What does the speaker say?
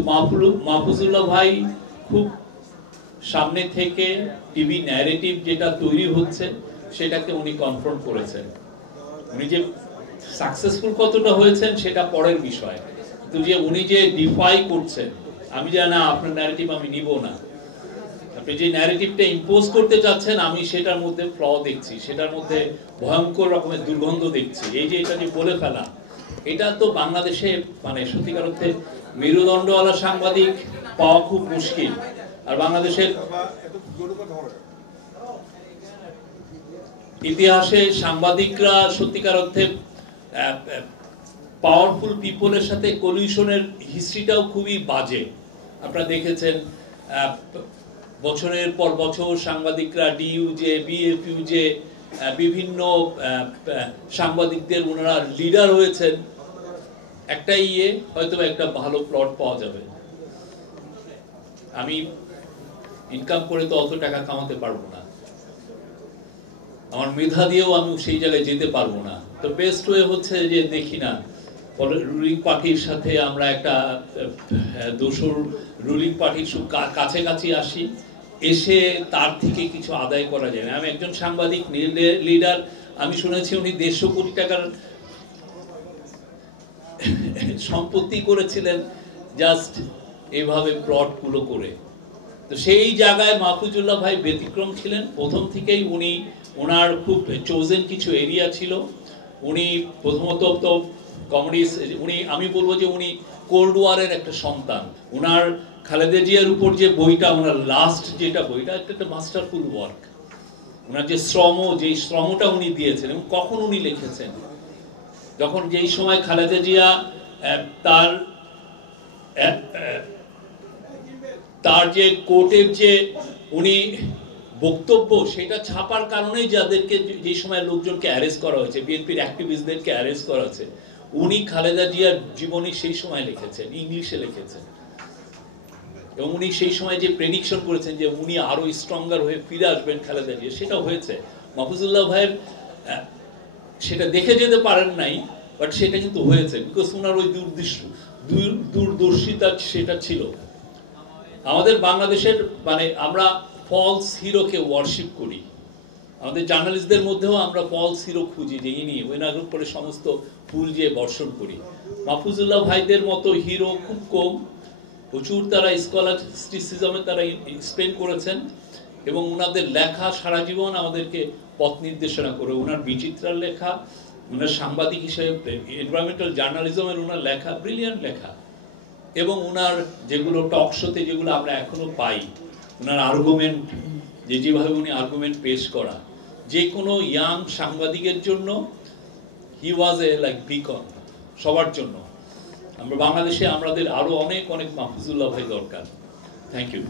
মাহফুজুল্লাহ ভাই খুব সামনে থেকে টিভি ন্যারেটিভ যেটা তৈরি হচ্ছে সেটাকে উনি কনফ্রন্ট করেছেন। উনি যে সাকসেসফুল কতটা হয়েছেন সেটা পরের বিষয়, কিন্তু যে উনি যে ডিফাই করছেন, আমি জানি না আপনার ন্যারেটিভ আমি নিব না, আপনি যে ন্যারেটিভটা ইম্পোজ করতে চাচ্ছেন আমি সেটার মধ্যে ফ্ল দেখছি, সেটার মধ্যে ভয়ঙ্কর রকমের দুর্গন্ধ দেখছি। এই যে এটা যে বলে ফেলা, এটা তো বাংলাদেশে মানে সত্যিকার অর্থে মেরুদণ্ডওয়ালা সাংবাদিক পাওয়া খুব মুশকিল। আর বাংলাদেশের ইতিহাসে সাংবাদিকরা সত্যিকার অর্থে পাওয়ারফুল পিপলের সাথে কলিউশনের হিস্ট্রিটাও খুবই বাজে। আপনারা দেখেছেন বছরের পর বছর সাংবাদিকরা ডিইউজে, বিএফইউজে বিভিন্ন সাংবাদিকদের ওনারা লিডার হয়েছেন। একটাই হয়তো একটা ভালো প্লট পাওয়া যাবে। আমি ইনকাম করে তো অত টাকা কামাতে পারবো না, আমার মেধা দিয়েও আমি সেই জায়গায় যেতে পারবো না। তো বেস্ট ওয়ে হচ্ছে যে দেখি না রুলিং পার্টির সাথে আমরা একটা দোসর রুলিং পার্টির কাছাকাছি আসি, এসে তার থেকে কিছু আদায় করা যায় না। আমি একজন সাংবাদিক লিডার, আমি শুনেছি উনি 150 কোটি টাকার সম্পত্তি করেছিলেন জাস্ট এইভাবে প্লটগুলো করে। তো সেই জায়গায় মাহফুজুল্লাহ ভাই ব্যতিক্রম ছিলেন। প্রথম থেকেই উনি ওনার খুব চোজেন কিছু এরিয়া ছিল। উনি প্রথমত তো কমিউনিস্ট, উনি আমি বলবো যে উনি কোল্ড ওয়ারের একটা সন্তান। ওনার খালেদা জিয়ার উপর যে বইটা, ওনার লাস্ট যেটা বইটা, একটা মাস্টারফুল ওয়ার্ক। ওনার যে যেই শ্রমটা উনি দিয়েছেন এবং কখন উনি লিখেছেন, যখন যেই সময় খালেদা জিয়া তার যে কোর্টের যে উনি বক্তব্য সেটা ছাপার কারণে যাদেরকে যে সময় লোকজনকে অ্যারেস্ট করা হয়েছে, বিএনপির অ্যাক্টিভিস্টদেরকে অ্যারেস্ট করা হয়েছে, উনি খালেদা জিয়ার জীবনী সেই সময় লিখেছেন, ইংলিশে লিখেছেন। এবং উনি সেই সময় যে প্রেডিকশন করেছেন যে উনি আরো স্ট্রঙ্গার হয়ে ফিরে আসবেন খালেদা জিয়া, সেটা হয়েছে। মাহফুজুল্লাহ ভাইয়ের সেটা দেখে যেতে পারেন নাই, বাট সেটা কিন্তু হয়েছে, বিকজ ওনার ওই দূরদর্শিতা সেটা ছিল। আমাদের বাংলাদেশের মানে আমরা ফলস হিরোকে ওয়ার্শিপ করি, আমাদের জার্নালিস্টদের মধ্যেও আমরা ফলস হিরো খুঁজি, যে ইনি ওনার উপরে সমস্ত ফুল দিয়ে বর্ষণ করি। মাহফুজুল্লাহ ভাইদের মতো হিরো খুব কম, প্রচুর তারা স্কলাস্টিসিজমে তারা স্পেন্ড করেছেন এবং ওনাদের লেখা সারা জীবন আমাদেরকে পথ নির্দেশনা করে। ওনার বিচিত্রার লেখা, ওনার সাংবাদিক হিসেবে এনভায়রনমেন্টাল জার্নালিজমের ওনার লেখা, ব্রিলিয়ান্ট লেখা। এবং ওনার যেগুলো টক শোতে যেগুলো আমরা এখনো পাই, ওনার আর্গুমেন্ট, যেভাবে উনি আর্গুমেন্ট পেশ করা, যে কোনো ইয়াং সাংবাদিকের জন্য হি ওয়াজ এ লাইক বিকন, সবার জন্য। আমরা বাংলাদেশে আমাদের আরো অনেক অনেক মাহফুজুল্লাহ ভাই দরকার। Thank you.